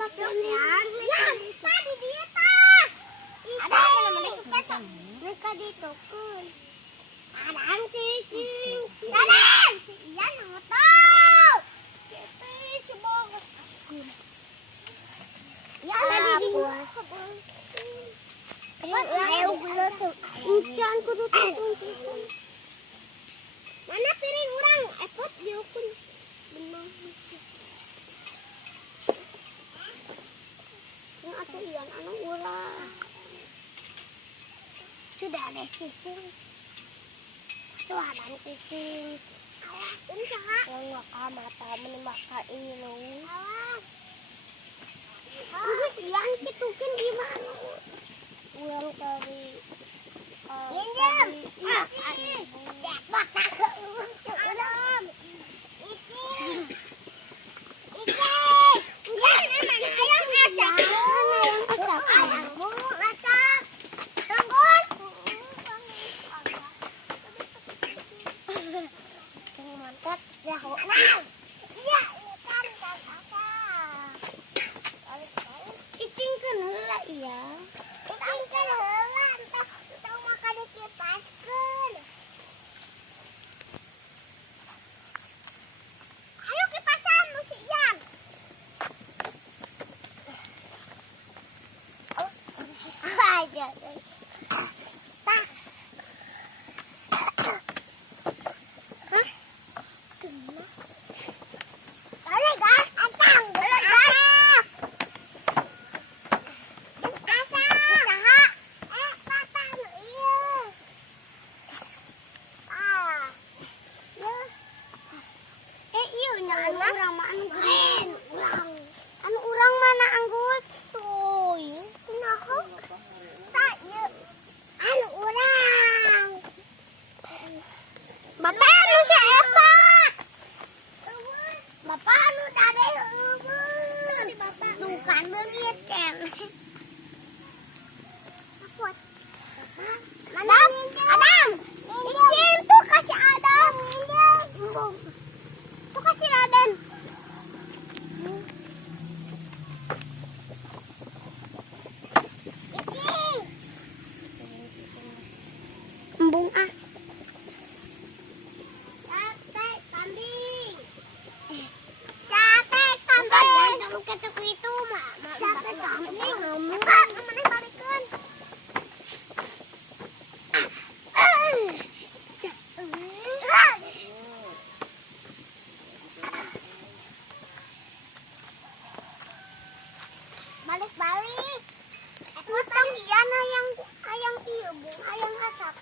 pakai yan. Yan, tadi dia tak. Ada mereka ditukun. Ada cicing. Ada. Yan motor. Kita semangat. Ya tadi ayo gula tuh. Ucan kudu tukun. Mana piring orang? Ekot diukun. Benang. Ini atuh ian anu ulah. Sudah ada cicing. Tuh ada cicing. Alah, ini saha? Yang mata menembaka ilu. Alah. Ini ian kitukin gimana? Ulang kali. Minjem. Cepat tak ke Adam. Iki. Ya, mana ayam masak? Ayam masak. Ayammu masak. Tunggun. Jangan mantap. Ya, nah. Ya, ikan dan asap. Cicing kan heula iya. Cicing kan heula entah tahu makan dikipaskeun. Ayo kipasan nu si Ian. Aja. Tak. Hah? Kena. Boleh gas, antang. Boleh gas. Anu urang mana anggut tuh kunaho tak ye anu urang bapak anu si Eva bapak anu tadi tuh kan beungit kan Adam izin tuh kasih Adam tuh kasih Raden. Embung ah. Sate kambing. Sate kambing. Jangan ketuk itu mah. Sate kambing. Cepat, mana balikan. Balik-balik. Potong iyan ayang ieu, ayang asap.